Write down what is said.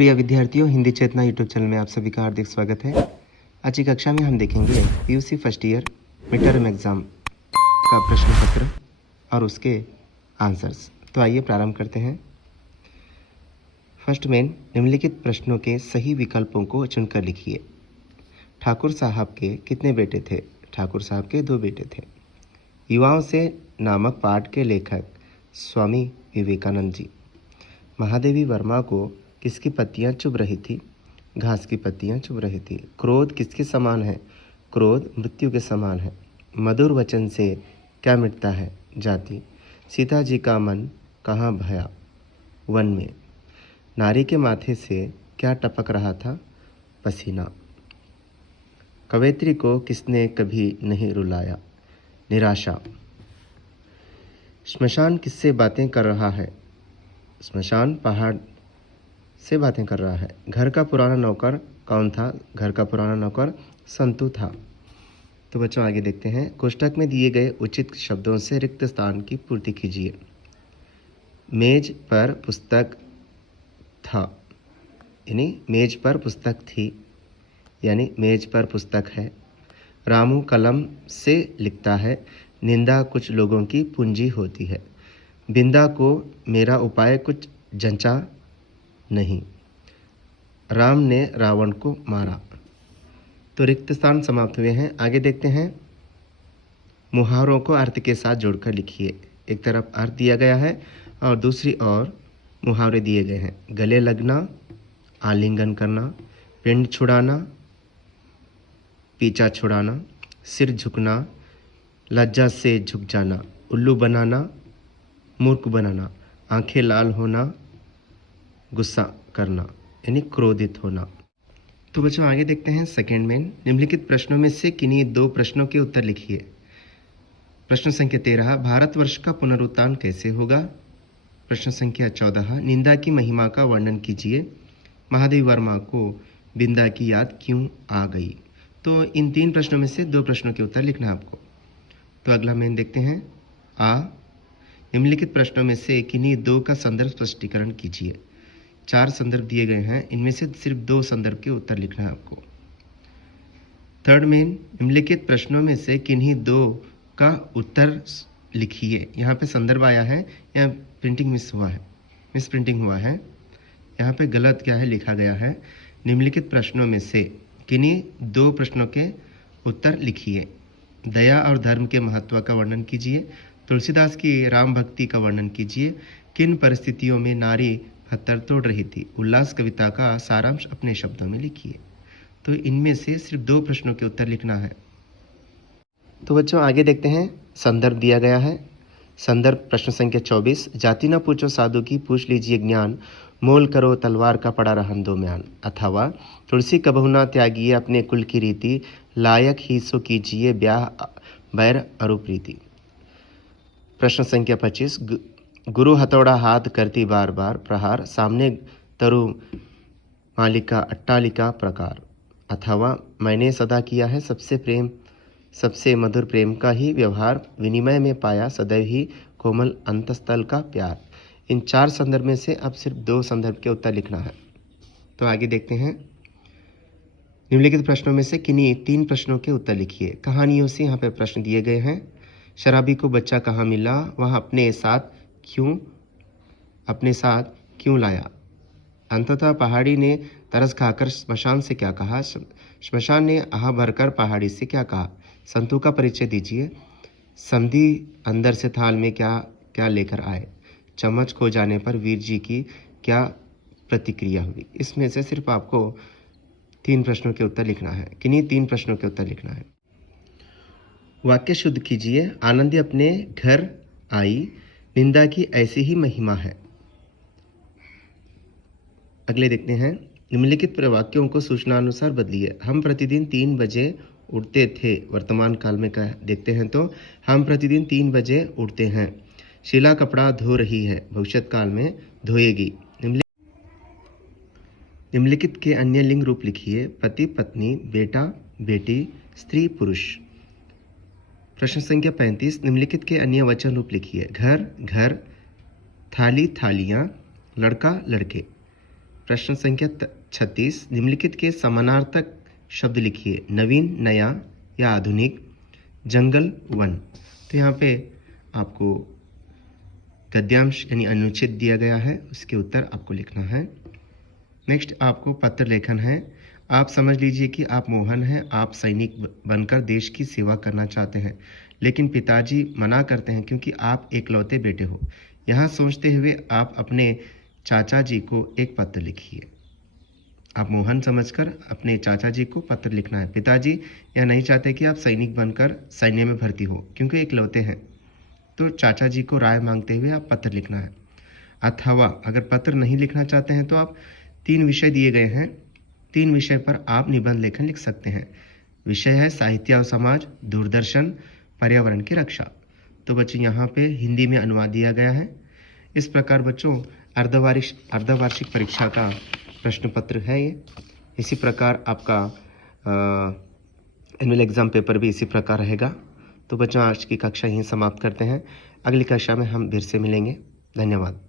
प्रिय विद्यार्थियों, हिंदी चेतना YouTube channel में आप सभी का हार्दिक स्वागत है। आज की कक्षा में हम देखेंगे PUC first year mid term exam का प्रश्न पत्र और उसके आंसर्स। तो आइए प्रारंभ करते हैं। फर्स्ट मेन, निम्नलिखित प्रश्नों के सही विकल्पों को चुनकर लिखिए। ठाकुर साहब के कितने बेटे थे? ठाकुर साहब के 2 बेटे थे। युवाओं से नामक पाठ के लेखक स्वामी विवेकानंद जी। महादेवी वर्मा को किसकी पत्तियां चुभ रही थी? घास की पत्तियां चुभ रही थी। क्रोध किसके समान है? क्रोध मृत्यु के समान है। मधुर वचन से क्या मिटता है? जाति। सीता जी का मन कहाँ भया? वन में। नारी के माथे से क्या टपक रहा था? पसीना। कवयित्री को किसने कभी नहीं रुलाया? निराशा। श्मशान किससे बातें कर रहा है? श्मशान पहाड़ से बातें कर रहा है। घर का पुराना नौकर कौन था? घर का पुराना नौकर संतु था। तो बच्चों आगे देखते हैं। कोष्ठक में दिए गए उचित शब्दों से रिक्त स्थान की पूर्ति कीजिए। मेज पर पुस्तक था, यानी मेज पर पुस्तक थी, यानी मेज पर पुस्तक है। रामू कलम से लिखता है। निंदा कुछ लोगों की पूंजी होती है। बिंदा को मेरा उपाय कुछ जंचा नहीं। राम ने रावण को मारा। तो रिक्त स्थान समाप्त हुए हैं। आगे देखते हैं। मुहावरों को अर्थ के साथ जोड़कर लिखिए। एक तरफ अर्थ दिया गया है और दूसरी ओर मुहावरे दिए गए हैं। गले लगना, आलिंगन करना, पिंड छुड़ाना, पीछा छुड़ाना, सिर झुकना, लज्जा से झुक जाना, उल्लू बनाना, मूर्ख बनाना, आंखें लाल होना, गुस्सा करना, यानी क्रोधित होना। तो बच्चों आगे देखते हैं। सेकेंड में, निम्नलिखित प्रश्नों में से किन्हीं 2 प्रश्नों के उत्तर लिखिए। प्रश्न संख्या 13, भारतवर्ष का पुनरुत्थान कैसे होगा? प्रश्न संख्या 14, निंदा की महिमा का वर्णन कीजिए। महादेवी वर्मा को बिंदा की याद क्यों आ गई? तो इन 3 प्रश्नों में से 2 प्रश्नों के उत्तर लिखना है आपको। तो अगला मेन देखते हैं। निम्नलिखित प्रश्नों में से किन्हीं 2 का संदर्भ स्पष्टीकरण कीजिए। 4 संदर्भ दिए गए हैं, इनमें से सिर्फ 2 संदर्भ के उत्तर लिखना है आपको। थर्ड में, निम्नलिखित प्रश्नों में से किन्हीं 2 का उत्तर लिखिए। यहाँ पे संदर्भ आया है, यहाँ प्रिंटिंग मिस प्रिंटिंग हुआ है। यहाँ पे गलत क्या है लिखा गया है। निम्नलिखित प्रश्नों में से किन्हीं 2 प्रश्नों के उत्तर लिखिए। दया और धर्म के महत्व का वर्णन कीजिए। तुलसीदास की राम भक्ति का वर्णन कीजिए। किन परिस्थितियों में नारी पत्थर तोड़ रही थी? उल्लास कविता का सारांश अपने शब्दों में लिखिए। तो इनमें से सिर्फ 2 प्रश्नों के उत्तर लिखना है। तो बच्चों आगे देखते हैं। संदर्भ दिया गया है। संदर्भ प्रश्न संख्या 24, जाति न पूछो साधु की, पूछ लीजिए ज्ञान, मोल करो तलवार का पड़ा रहन दो म्यान। अथवा तुलसी कबहु न त्यागिए अपने कुल की रीति, लायक ही सो कीजिए ब्याह बैर अरु प्रीति। प्रश्न संख्या 25, गुरु हथौड़ा हाथ करती बार बार प्रहार, सामने तरु मालिका अट्टालिका प्रकार। अथवा मैंने सदा किया है सबसे मधुर प्रेम का ही व्यवहार, विनिमय में पाया सदैव ही कोमल अंतस्थल का प्यार। इन 4 संदर्भ में से अब सिर्फ 2 संदर्भ के उत्तर लिखना है। तो आगे देखते हैं। निम्नलिखित प्रश्नों में से किन्हीं 3 प्रश्नों के उत्तर लिखिए। कहानियों से यहाँ पे प्रश्न दिए गए हैं। शराबी को बच्चा कहाँ मिला? वह अपने साथ क्यों लाया? अंततः पहाड़ी ने तरस खाकर श्मशान से क्या कहा? श्मशान ने आह भरकर पहाड़ी से क्या कहा? संतु का परिचय दीजिए। समधी अंदर से थाल में क्या क्या लेकर आए? चम्मच खो जाने पर वीर जी की क्या प्रतिक्रिया हुई? इसमें से सिर्फ आपको 3 प्रश्नों के उत्तर लिखना है। किन्हीं 3 प्रश्नों के उत्तर लिखना है। वाक्य शुद्ध कीजिए। आनंदी अपने घर आई, निंदा की ऐसी ही महिमा है। अगले देखते हैं। निम्नलिखित वाक्यों को सूचनानुसार बदलिए। हम प्रतिदिन 3 बजे उठते थे। वर्तमान काल में क्या देखते हैं तो हम प्रतिदिन 3 बजे उठते हैं। शीला कपड़ा धो रही है, भविष्य काल में धोएगी। निम्नलिखित के अन्य लिंग रूप लिखिए। पति पत्नी, बेटा बेटी, स्त्री पुरुष। प्रश्न संख्या 35, निम्नलिखित के अन्य वचन रूप लिखिए। घर घर, थाली थालियाँ, लड़का लड़के। प्रश्न संख्या 36, निम्नलिखित के समानार्थक शब्द लिखिए। नवीन, नया या आधुनिक, जंगल, वन। तो यहाँ पे आपको गद्यांश यानी अनुच्छेद दिया गया है, उसके उत्तर आपको लिखना है। नेक्स्ट आपको पत्र लेखन है। आप समझ लीजिए कि आप मोहन हैं, आप सैनिक बनकर देश की सेवा करना चाहते हैं, लेकिन पिताजी मना करते हैं क्योंकि आप एकलौते बेटे हो। यहाँ सोचते हुए आप अपने चाचा जी को एक पत्र लिखिए। आप मोहन समझकर अपने चाचा जी को पत्र लिखना है। पिताजी यह नहीं चाहते कि आप सैनिक बनकर सैन्य में भर्ती हो क्योंकि एकलौते हैं, तो चाचा जी को राय मांगते हुए आप पत्र लिखना है। अथवा अगर पत्र नहीं लिखना चाहते हैं तो आप 3 विषय दिए गए हैं, 3 विषय पर आप निबंध लेखन लिख सकते हैं। विषय है साहित्य और समाज, दूरदर्शन, पर्यावरण की रक्षा। तो बच्चों यहाँ पे हिंदी में अनुवाद दिया गया है। इस प्रकार बच्चों अर्धवार्षिक परीक्षा का प्रश्न पत्र है ये। इसी प्रकार आपका एनुअल एग्जाम पेपर भी इसी प्रकार रहेगा। तो बच्चों आज की कक्षा यहीं समाप्त करते हैं। अगली कक्षा में हम फिर से मिलेंगे। धन्यवाद।